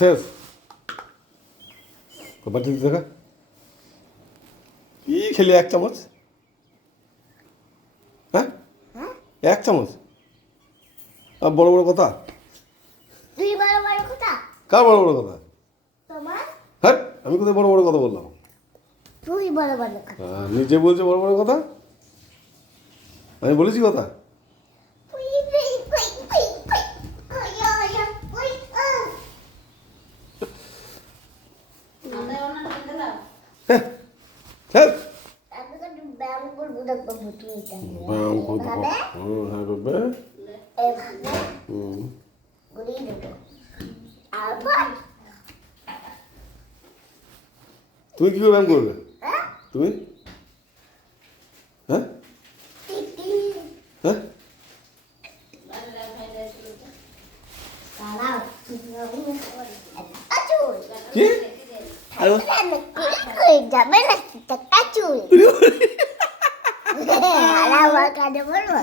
শেষ বাটি দিতে দেখা কি খেলি 1 চামচ হ্যাঁ 1 চামচ আর বড় বড় কথা তুই বড় বড় কথা কার বড় বড় কথা তোমার হ্যাঁ আমি কোথায় বড় বড় কথা বললাম তুই বড় বড় কথা নিজে বলছে বড় বড় কথা আমি বলেছি কথা হ্যাঁ হ্যাঁ ব্যায়াম করবো দেখবো তুমি ব্যায়াম করতে হ্যাঁ করবে এভাবে ঘুরিয়ে দেবো আবার তুমি কি করে ব্যায়াম করবে হ্যাঁ তুমি হ্যাঁ হ্যাঁ কি আরে যাবে না টাকা চুল আবার কানে বলবো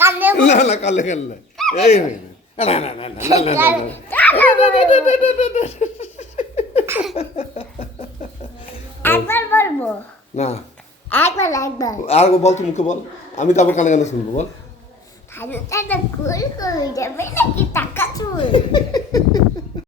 কানে না না কালে কালে এই না না না না না না না একবার বলবো না একবার আর বল তুই মুখে বল আমি তারপর কানে কানে শুনবো বল ভালো টাকা কুল করে যাবে নাকি টাকা চুল